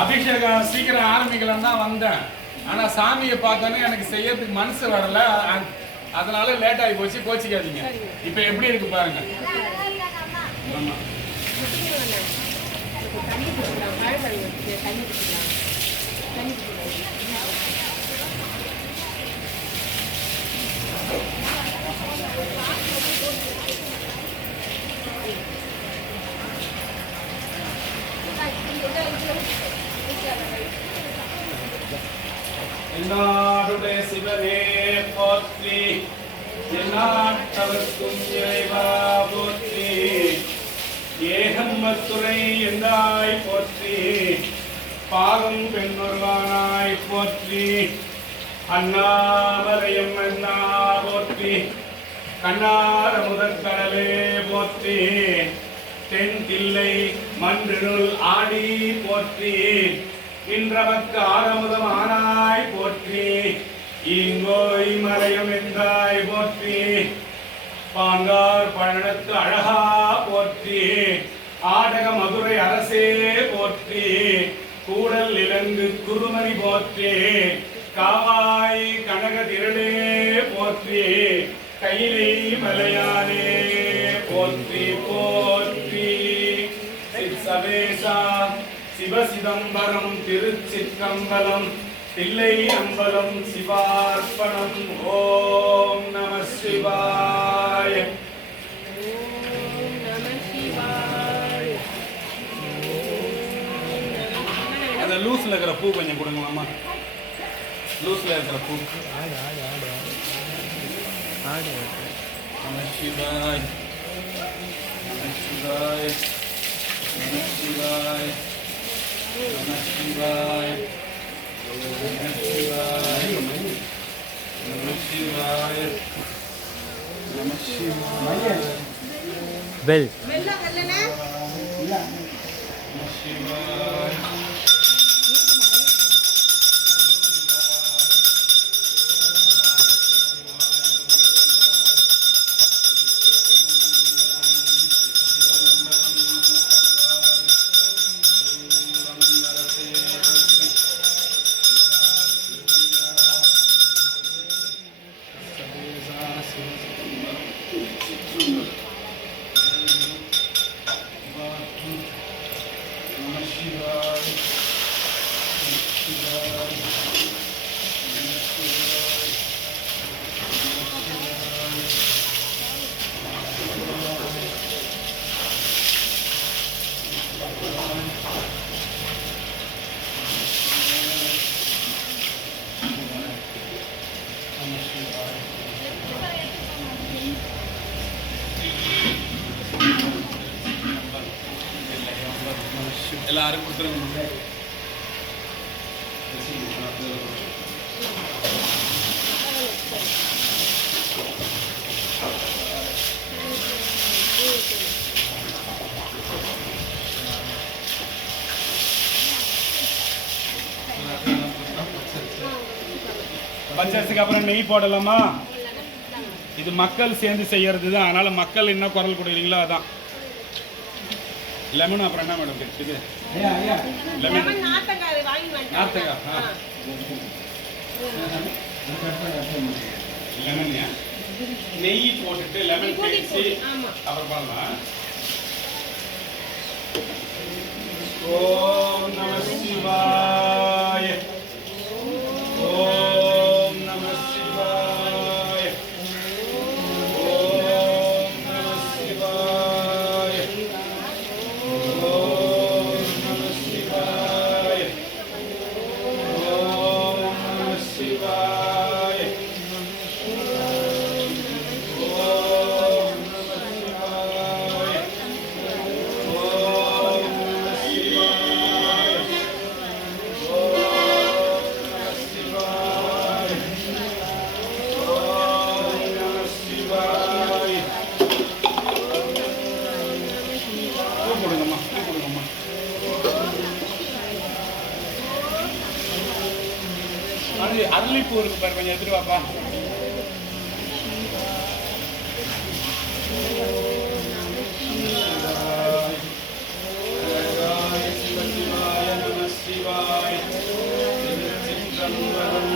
அபிஷேகம் சீக்கிரம் ஆரம்பிக்கலாம் தான் வந்தேன். ஆனா சாமியை பார்த்தோன்னே எனக்கு செய்யறதுக்கு மனசு வரல, அதனால லேட் ஆகி போச்சு. கோச்சிக்காதீங்க. இப்ப எப்படி இருக்கு பாருங்க. என்னாடுடைய சிவனே போற்றி, எந்நாட்டவர்க்கும் இறைவா போற்றி, ஏகன்மத்துறை எந்தாய் போற்றி, பாகம் பெண்ணொருவானாய் போற்றி, அண்ணாமலையம் அண்ணா போற்றி, கண்ணார முதற்கடலே போற்றி, தென் தில்லை மன்றினுள் ஆடி போற்றி, இன்றவர்க்கு ஆரமுதம் ஆனாய் போற்றி, இங்கோய் மலையம் என்றாய் போற்றி, பாங்கார் பழனத்து அழகா போற்றி, ஆடக மதுரை அரசே போற்றி, கூடல் இலங்கு குருமணி போற்றி, காவாய் கனக திரளே போற்றி, கையிலை மலையானே போற்றி போற்றி. சவேசா சிவசிதம்பரம் திருச்சிற்றம்பலம் தில்லை அம்பலம் சிவார்ப்பணம். ஓம் நம சிவாய. அந்த லூஸ்ல இருக்கிற பூ கொஞ்சம் கொடுங்களாமா. லூஸ்ல இருக்கிற பூ. நம சிவாய் நம சிவாய் நம சிவாய் நம சிவாய் நம சிவாய் நம சிவாய் நம சிவாய். பெல் நம சிவாய். எல்லாரும் கொடுத்துருங்க. பச்சரிசிக்கு அப்புறம் நெய் போடலாமா? இது மக்கள் சேர்ந்து செய்யறது தான், அதனால மக்கள் என்ன குரல் கொடுக்குறீங்களோ அதான். லெமன் அப்புறம் என்ன மேடம் இருக்குது? லெமன் நார்த்தங்கா. லெமன் நெய் போட்டுட்டு லெமன் பேசி அப்புறம் பண்ணலாம். ஓம் நம சிவாய. ஓம் நம சிவாய. ஓம் நம சிவாய. ஓம் நம சிவாய. ஓம் நம சிவாய. அரளிப்பூ இருக்கு பாரு, கொஞ்சம் எடுத்துட்டு வாப்பா. திருச்சிற்றம்பலம்.